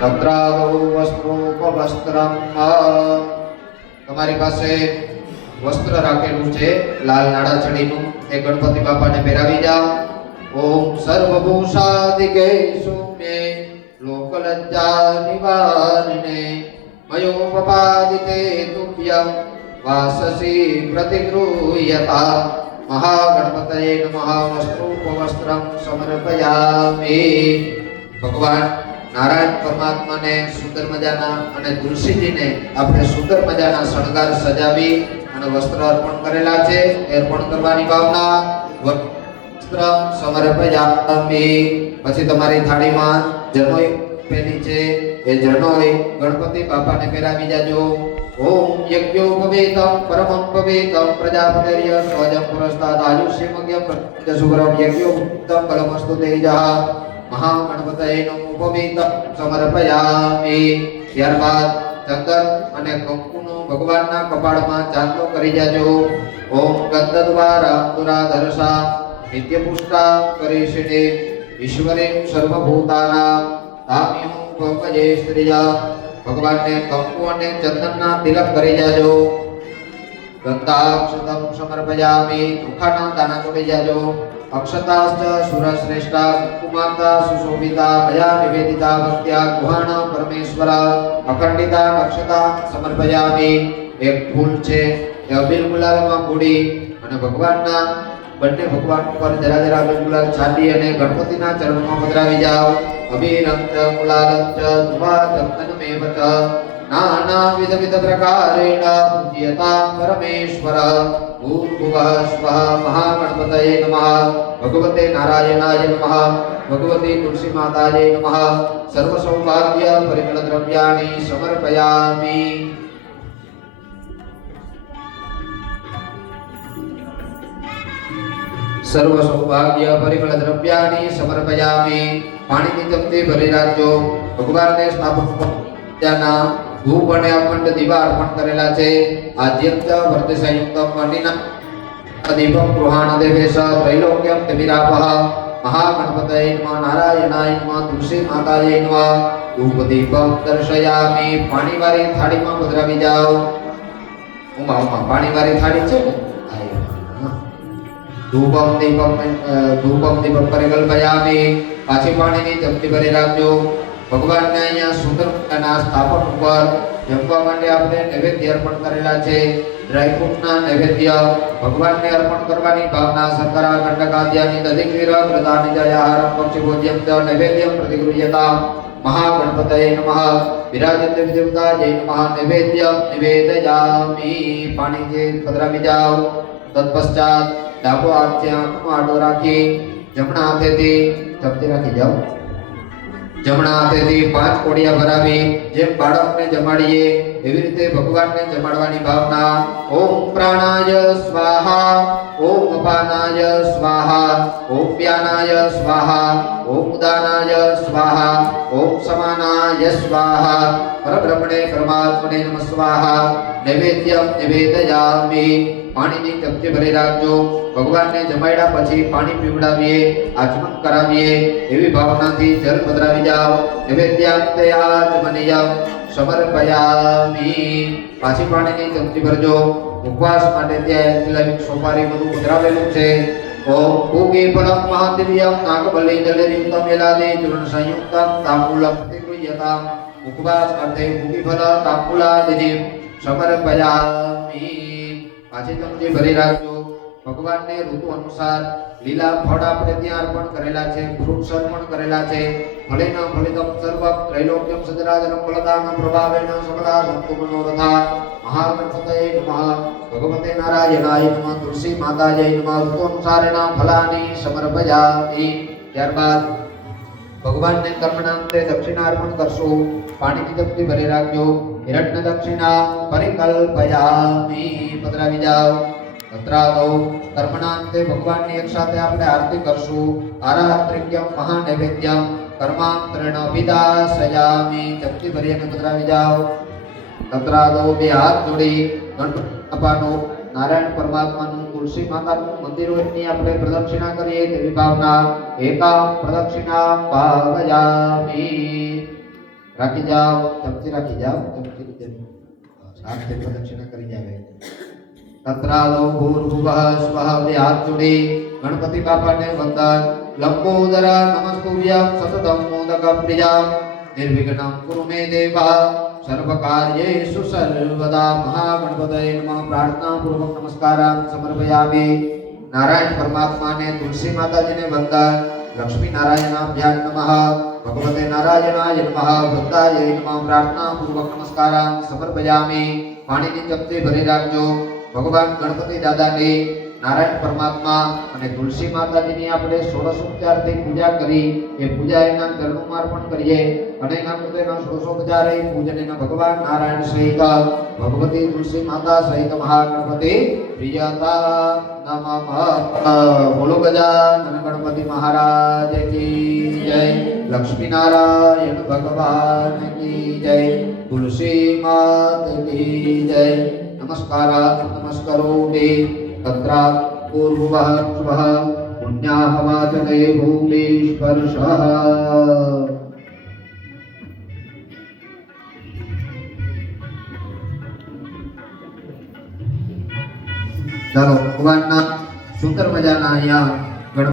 તત્રાદૌ વસ્ત્રોપવસ્ત્રમ તમારી પાસે વસ્ત્ર રાખેલું છે લાલ નાળાચડીનું, એ ગણપતિ બાપાને પહેરાવી જાઓ. ઓમ સર્વભૂષાદિકે સૌમ્યે લોકલજ્જા નિવારિણે મયોપપાદિતે તુભ્યં વાસસી પ્રતિગૃહ્યતા મહાગણપતયે નમઃ. વસ્ત્રોપવસ્ત્રમ સમર્પયામિ. ભગવાન નારાયણ પરમાત્માને સુંદર મજાના અને તુલસીજીને આપણે સુંદર મજાના શણગાર સજાવી અને વસ્ત્ર અર્પણ કરેલા છે. અર્પણ કરવાની ભાવના વસ્ત્ર સમર્પયામિ. પછી તમારી થાળીમાં જનોઈ પેલી છે, એ જનોઈ ગણપતિ બાપાને પહેરાવી જાજો. ઓમ યજ્ઞોપવેતમ પરમં પવેતમ પ્રજાપતિર્ય સ્વજં પુરસ્તાદ આયુષ્યમગ્યમ પ્રજસુવરમ યજ્ઞોપવેતમ ફલમસ્તુ તેજઃ મહાગણપતયે નમોપવેતમ સમર્પયામિ. ત્યારબાદ ચંદન અને કંકુનો ભગવાનના કપાળમાં ચાંદલો કરી જાજો. ઓમ ગંધદ્વારા પુરાધરસા નિત્યપુષ્ટા કરીષિણે ઈશ્વરીં સર્વભૂતાનાં તામ્યં પંકજે સ્ત્રિયા. ભગવાનને કંકુ અને ચંદનના તિલક કરી જાજો. ગંધાક્ષતમ સમર્પયામિ. ચોખાના દાણા ચોડી જાજો. અક્ષતાશ્ચ સુરશ્રેષ્ઠા કુમાતા સુશોભિતા મયા નિવેદિતા ભક્ત્યા ગુહાણ પરમેશ્વર અખંડિતા અક્ષતા સમર્પયામિ. એક ફૂલ છે એ અબીલ ગુલાલમાં પૂડી અને ભગવાનના બંને ભગવાન ઉપર જરા જરા અબીલ ગુલાલ છાંટી અને ગણપતિના ચરણમાં પધરાવી જાઓ. અબીરં ચ ગુલાલં ચ ધ્રુવા ચંદનમેવ ચ નાનાવિધ વિધ પ્રકારેણ પૂજ્યતા પરમેશ્વર. ભૂર્ભુવઃ સ્વઃ મહાગણપતયે નમઃ. ભગવતે નારાયણાય નમઃ. ભગવતી તુલસી માતાય નમઃ. સર્વ સૌભાગ્ય પરિમળ દ્રવ્યાણિ સમર્પયામિ. સર્વ સૌભાગ્ય પરિમળ દ્રવ્યાણિ સમર્પયામિ. પાણીની ચમચી ભરી રાખજો. ભગવાનને સ્થાપક પૂજાના ધૂપ અને અખંડ દીવા અર્પણ કરેલા છે. આદ્યં ચ વર્તે સંયુક્તમ વંડિના દીપમ ગૃહાણ દેવેશ ત્રૈલોક્યમ વિરાપઃ. મહાગણપતયે નમઃ. નારાયણાય નમઃ. તુલસી માતાય નમઃ. ધૂપ દીપમ દર્શયામિ. પાણીવાળી થાળીમાં પધરાવી જાઓ. ઉમા પાણીવાળી થાળી છે ને, ધૂપમ દીપમ પરિકલ્પયામિ. પાછી પાણીની ચમચી ભરી રાખજો. ભગવાનને અહીંયા સુંદર મજાના સ્થાપક ઉપર જમવા માટે આપણે નૈવેદ્ય અર્પણ કરેલા છે. ડ્રાયફ્રૂટના નૈવેદ્ય ભગવાનને અર્પણ કરવાની ભાવના. શર્કરા કંડકાદ્યાની દધિક્વીર પ્રદાની જયાહારમ પક્ષિભોજ્યમ ચ નૈવેદ્યમ પ્રતિગૃહ્યતા મહાગણપતયે નમઃ. વિરાજતે વિદેવતાય નમઃ. નૈવેદ્યમ નિવેદયામિ. પાણી જે પધરાવી જાઓ. તત્પશ્ચાત ડાબો હાથથી આંખમાં આડો રાખી જમણા હાથેથી ચપટી રાખી જાઓ. જમણા હાથેથી 5 કોડિયા ભરાવી જેમ બાળકને જમાડીએ એવી રીતે ભગવાનને જમાડવાની ભાવના. ઓમ પ્રાણાય સ્વાહા. ઓમ અપાનાય સ્વાહા. ઓમ વ્યાનાય સ્વાહા. ઓમ ઉદાનાય સ્વાહા. ઓમ સમાનાય સ્વાહા. પરબ્રહ્મણે પરમાત્મને નમઃ સ્વાહા. નૈવેદ્યમ નિવેદયામિ. પાણીની ચમચી ભરી રાખજો. ભગવાનને જમાડ્યા પછી પાણી પીવડાવીએ, આચમન કરાવીએ એવી ભાવનાથી જલ પધરાવી જાઓ. નૈવેદ્યાંતે આચમનીયમ સમર્પયામિ. પાછી પાણીની ચમચી ભરજો. ઉપવાસ માટે ત્યાં તિલક સોપારી બધું પધરાવેલું છે. ઓમ ભૂગી ફલમ મહાદિવ્યમ નાગબલી જલયુક્તમ યલાદે ચૂર્ણ સંયુક્તમ તાંબૂલમ પ્રતિગૃહ્યતામ. ઉપવાસ અર્થે ભૂગી ફલ તાંબૂલાદિ સમર્પયામિ. પાછી ચમચી ભરી રાખજો. ભગવાનને ઋતુ અનુસાર લીલા ફળ આપણે ત્યાં અર્પણ કરેલા છે, ફ્રૂટ્સ અર્પણ કરેલા છે. ફલેન ફલિતમ સર્વમ ત્રૈલોક્યમ સચરાચરમ ફલદાન પ્રભાવેન સકલા સંતુ મનોરથા. મહાગણપતયે નમઃ. ભગવતે નારાયણાય નમઃ. તુલસી માતાય નમઃ. ઋતુ અનુસારેણ ફલાનિ સમર્પયામિ. ત્યારબાદ ભગવાનને કર્મણાંતે દક્ષિણા અર્પણ કરશું. પાણીની ચમચી ભરી રાખજો. હિરણ્ય દક્ષિણા પરિકલ્પયામિ. પધરાવી જાઓ. તત્રાદૌ કર્મણાંતે ભગવાનની એક સાથે આપણે આરતી કરશું. આરાત્રિક્યમ મહાનૈવેદ્યમ કર્માંતરેણ અભિદાસયામિ. ચમચી ભરી અને પધરાવી જાઓ. તત્રાદૌ બે હાથ જોડી ગણપતિ બાપાનું, નારાયણ પરમાત્માનું, તુલસી માતાનું મંદિર હોય એની આપણે પ્રદક્ષિણા કરીએ તેવી ભાવના. એકામ પ્રદક્ષિણા ભાવયામિ. રાખી જાઓ, ચમચી રાખી જાઓ, ચમચી સાત ફેર પ્રદક્ષિણા કરી જાવે. તત્રાલો ભૂર્ભુવઃ સ્વઃ બે હાથ જોડી ગણપતિ બાપાને વંદન. લંબોદર નમસ્તુભ્યં સતતં મોદક પ્રિયં નિર્વિઘ્नं કુરુ મે દેવઃ સર્વકાર્યેષુ સર્વદા. મહાગણપતયે નમઃ. પ્રાર્થના પૂર્વક નમસ્કારાં સમર્પયામિ. નારાયણ પરમાત્માને, તુલસી માતાજીને વંદન. લક્ષ્મી નારાયણાભ્યામ નમઃ. ભગવતે નારાયણાય નમઃ. વૃદ્ધાય નમઃ. પ્રાર્થના પૂર્વક નમસ્કારાં સમર્પયામિ. પાણીની ચમચી ભરી રાખજો. ભગવાન ગણપતિ દાદાની, નારાયણ પરમાત્મા અને તુલસી માતાજીની આપણે ષોડશોપચારથી પૂજા કરી એ પૂજા એના ચરણોમાં અર્પણ કરીએ અને એના પોતેના ષોડશોપચારે પૂજન એના ભગવાન નારાયણ સહિત ભગવતી તુલસી માતા સહિત મહાગણપતિ પ્રિયતા નમઃ. બોલો ગજાનન ગણપતિ મહારાજ કી જય. લક્ષ્મી નારાયણ ભગવાન કી જય. તુલસી માત કી જય. નમસ્કાર નમસ્કરોમિ. તત્રા પૂર્વઃ સ્વઃ પુણ્યાહવાચને ભૂમિ સ્પર્શઃ. ચાલો ભગવાનના સુંદર મજાના અહીંયા